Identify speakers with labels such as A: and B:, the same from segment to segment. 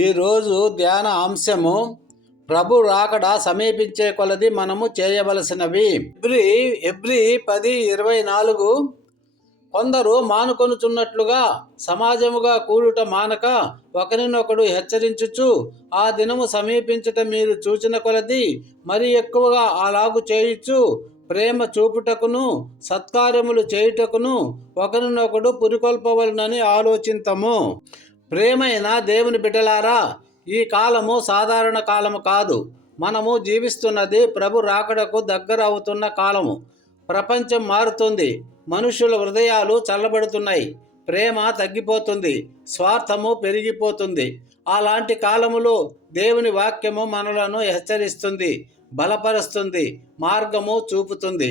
A: ఈరోజు ధ్యాన అంశము ప్రభు రాకడ సమీపించే కొలది మనము చేయవలసినవి. ఎబ్రి ఎబ్రి పది ఇరవై నాలుగు. కొందరు మానుకొనుచున్నట్లుగా సమాజముగా కూడుట మానక ఒకరినొకడు హెచ్చరించుచు ఆ దినము సమీపించుట మీరు చూచిన కొలది మరి ఎక్కువగా అలాగు చేయుచు ప్రేమ చూపుటకును సత్కార్యములు చేయుటకును ఒకరినొకడు పురికొల్పవలనని ఆలోచింతము. ప్రేమైన దేవుని బిడ్డలారా ఈ కాలము సాధారణ కాలము కాదు. మనము జీవిస్తున్నది ప్రభు రాకడకు దగ్గర అవుతున్న కాలము. ప్రపంచం మారుతుంది మనుషుల హృదయాలు చల్లబడుతున్నాయి ప్రేమ తగ్గిపోతుంది స్వార్థము పెరిగిపోతుంది. అలాంటి కాలములో దేవుని వాక్యము మనలను హెచ్చరిస్తుంది బలపరుస్తుంది మార్గము చూపుతుంది.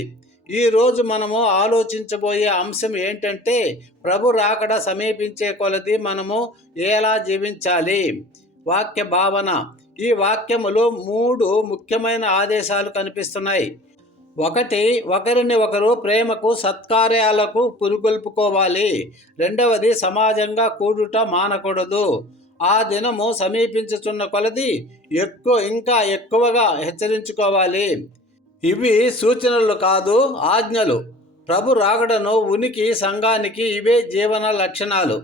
A: ఈరోజు మనము ఆలోచించబోయే అంశం ఏంటంటే ప్రభు రాకడ సమీపించే కొలది మనము ఎలా జీవించాలి? వాక్య భావన. ఈ వాక్యములో మూడు ముఖ్యమైన ఆదేశాలు కనిపిస్తున్నాయి. ఒకటి ఒకరిని ఒకరు ప్రేమకు సత్కార్యాలకు పురుగొల్పుకోవాలి. రెండవది సమాజంగా కూడుట మానకూడదు. ఆ దినము సమీపించుచున్న కొలది ఎక్కువ ఇంకా ఎక్కువగా హెచ్చరించుకోవాలి. ఇవి సూచనలు కాదు ఆజ్ఞలు. ప్రభు రాగడను ఉనికి సంఘానికి ఇవే జీవన లక్షణాలు.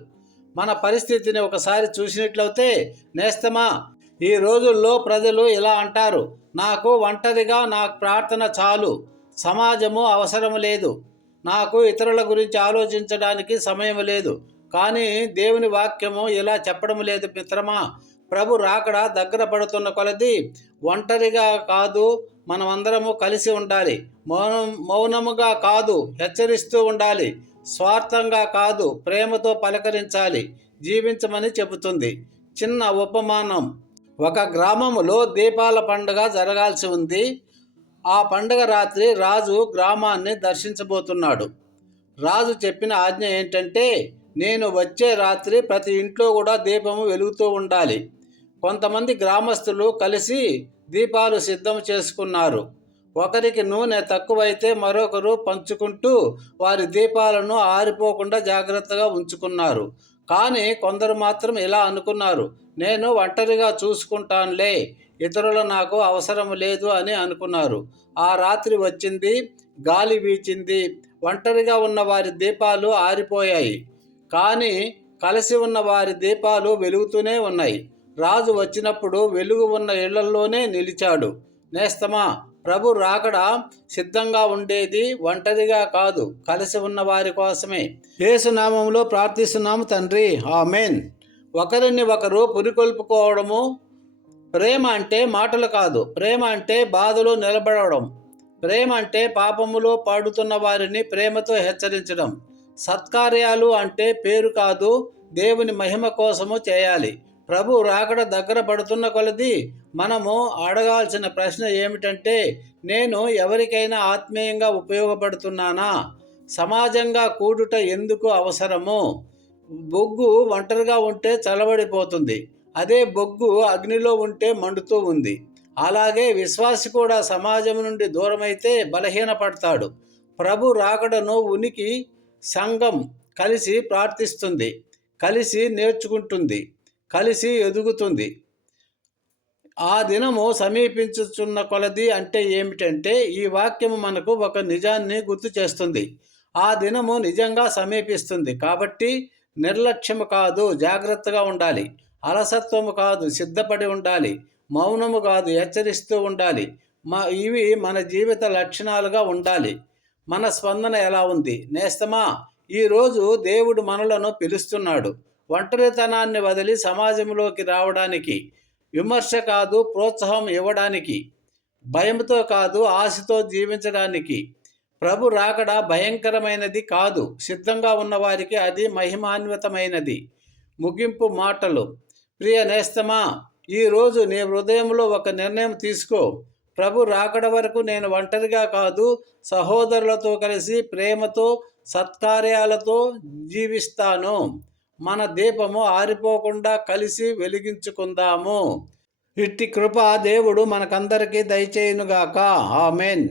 A: మన పరిస్థితిని ఒకసారి చూసినట్లయితే నేస్తమా ఈ రోజుల్లో ప్రజలు ఇలా అంటారు నాకు ఒంటరిగా నాకు ప్రార్థన చాలు సమాజము అవసరం లేదు. నాకు ఇతరుల గురించి ఆలోచించడానికి సమయం లేదు. కానీ దేవుని వాక్యము ఇలా చెప్పడం లేదు మిత్రమా ప్రభు రాకడ దగ్గర పడుతున్న కొలది ఒంటరిగా కాదు మనమందరము కలిసి ఉండాలి. మౌనం మౌనముగా కాదు హెచ్చరిస్తూ ఉండాలి. స్వార్థంగా కాదు ప్రేమతో పలకరించాలి. జీవించమని చెబుతుంది. చిన్న ఉపమానం. ఒక గ్రామములో దీపాల పండుగ జరగాల్సి ఉంది. ఆ పండుగ రాత్రి రాజు గ్రామాన్ని దర్శించబోతున్నాడు. రాజు చెప్పిన ఆజ్ఞ ఏంటంటే నేను వచ్చే రాత్రి ప్రతి ఇంట్లో కూడా దీపము వెలుగుతూ ఉండాలి. కొంతమంది గ్రామస్తులు కలిసి దీపాలు సిద్ధం చేసుకున్నారు. ఒకరికి నూనె తక్కువైతే మరొకరు పంచుకుంటూ వారి దీపాలను ఆరిపోకుండా జాగ్రత్తగా ఉంచుకున్నారు. కానీ కొందరు మాత్రం ఇలా అనుకున్నారు. నేను ఒంటరిగా చూసుకుంటానులే ఇతరులు నాకు అవసరం లేదు అని అనుకున్నారు. ఆ రాత్రి వచ్చింది గాలి వీచింది ఒంటరిగా ఉన్న వారి దీపాలు ఆరిపోయాయి. కానీ కలిసి ఉన్న వారి దీపాలు వెలుగుతూనే ఉన్నాయి. రాజు వచ్చినప్పుడు వెలుగు ఉన్న ఇళ్ళలోనే నిలిచాడు. నేస్తమా ప్రభు రాకడ సిద్ధంగా ఉండేది ఒంటరిగా కాదు కలిసి ఉన్న వారి కోసమే. యేసునామంలో ప్రార్థిస్తున్నాము తండ్రి ఆమెన్. ఒకరిని ఒకరు పురికొల్పుకోవడము ప్రేమ అంటే మాటలు కాదు ప్రేమ అంటే బాధలో నిలబడడం. ప్రేమ అంటే పాపములో పాడుతున్న వారిని ప్రేమతో హెచ్చరించడం. సత్కార్యాలు అంటే పేరు కాదు దేవుని మహిమ కోసము చేయాలి. ప్రభు రాకడ దగ్గర పడుతున్న కొలది మనము అడగాల్సిన ప్రశ్న ఏమిటంటే నేను ఎవరికైనా ఆత్మీయంగా ఉపయోగపడుతున్నానా? సమాజంగా కూడుట ఎందుకు అవసరము? బొగ్గు ఒంటరిగా ఉంటే చలబడిపోతుంది అదే బొగ్గు అగ్నిలో ఉంటే మండుతూ ఉంది. అలాగే విశ్వాసి కూడా సమాజం నుండి దూరమైతే బలహీనపడతాడు. ప్రభు రాకడను ఉనికి సంఘం కలిసి ప్రార్థిస్తుంది. కలిసి నేర్చుకుంటుంది. కలిసి ఎదుగుతుంది. ఆ దినము సమీపించుచున్న కొలది అంటే ఏమిటంటే ఈ వాక్యము మనకు ఒక నిజాన్ని గుర్తు చేస్తుంది. ఆ దినము నిజంగా సమీపిస్తుంది. కాబట్టి నిర్లక్ష్యము కాదు జాగ్రత్తగా ఉండాలి. అలసత్వము కాదు సిద్ధపడి ఉండాలి. మౌనము కాదు హెచ్చరిస్తూ ఉండాలి. మా ఇవి మన జీవిత లక్షణాలుగా ఉండాలి. మన స్పందన ఎలా ఉంది? నేస్తమా? ఈరోజు దేవుడు మనలను పిలుస్తున్నాడు. ఒంటరితనాన్ని వదిలి సమాజంలోకి రావడానికి విమర్శ కాదు ప్రోత్సాహం ఇవ్వడానికి భయంతో కాదు ఆశతో జీవించడానికి ప్రభు రాకడ భయంకరమైనది కాదు. సిద్ధంగా ఉన్నవారికి అది మహిమాన్వితమైనది. ముగింపు మాటలు. ప్రియ నేస్తమా ఈరోజు నీ హృదయంలో ఒక నిర్ణయం తీసుకో. ప్రభు రాకడ వరకు నేను ఒంటరిగా కాదు సహోదరులతో కలిసి ప్రేమతో సత్కార్యాలతో జీవిస్తాను. మన దీపము ఆరిపోకుండా కలిసి వెలిగించుకుందాము. ఇట్టి కృప దేవుడు మనకందరికీ దయచేయునుగాక. ఆమెన్.